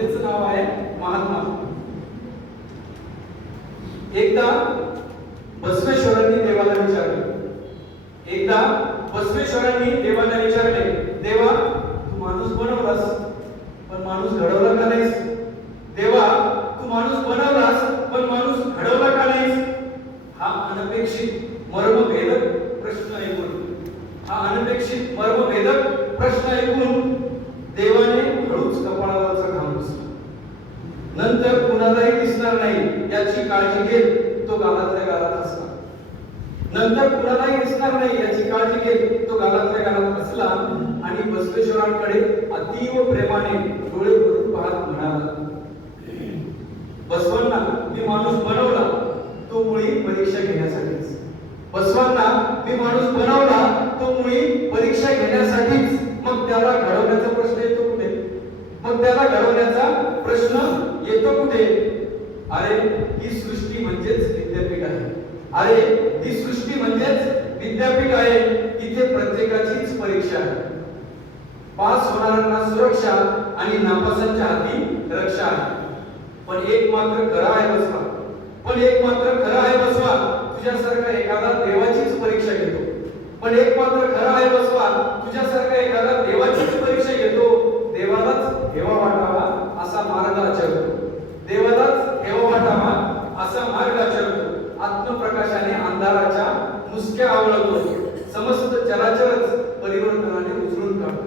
त्याचं नाव आहे महात्मा. एकदा बसवेश्वरांनी देवाला विचारले. एकदा बसवेश्वरांनी देवाला विचारले देवा तू माणूस बनवलास पण माणूस घडवला का नाहीस? देवा तू माणूस बनवलास पण माणूस घडवला का नाहीस? हा अनपेक्षित मर्मभेदक प्रश्न ऐकून. हा अनपेक्षित मर्मभेदक प्रश्न ऐकून देवाने हळूच कपाळावरचा घाम पुसला नंतर कुणालाही दिसणार नाही याची काळजी घेत तो गालातल्या गालात असला. नंतर कुणालाही दिसणार नाही याची काळजी घेत तो गालातल्या गालात असला आणि बसवेश्वरांकडे अतीव प्रेमाने डोळे भरून पाहत म्हणाला बसवांना मी माणूस बनवला तो मुळी परीक्षा घेण्यासाठीच. बसवांना मी माणूस बनवला तो मुळी परीक्षा घेण्यासाठी मग त्याला घडवण्याचा प्रश्न येतो कुठे मग त्याला प्रश्न येतो कुठे? अरे ही सृष्टी म्हणजेच विद्यापीठ आहे. अरे ही सृष्टी म्हणजेच विद्यापीठ आहे. इथे प्रत्येकाचीच परीक्षा आहे. पास होणाऱ्यांना सुरक्षा आणि नापासांच्या हाती रक्षा आहे. पण एक मात्र खरा आहे बसवा. पण एक मात्र खरा आहे बसवा. तुझ्यासारखा एखादा देवाचीच परीक्षा घेतो. पण एक मात्र खरा आहे बसवा. तुझ्यासारखा एखादा देवाचीच आत्मप्रकाशाने अंधाराच्या मुसक्या आवळतो समस्त चराचरच परिवर्तनाने उजळून काढतो.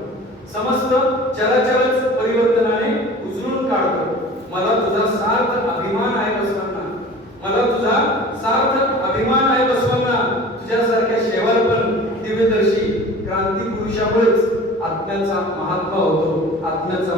समस्त चराचरच परिवर्तनाने उजळून काढतो. मला तुझा सार्थ अभिमान आहे बसवांना. मला तुझा सार्थ अभिमान आहे बसवांना. तुझ्यासारख्या शेवाळ पण दिव्यदर्शी क्रांती पुरुषामुळेच आत्म्याचा महात्मा होतो. आत्म्याचा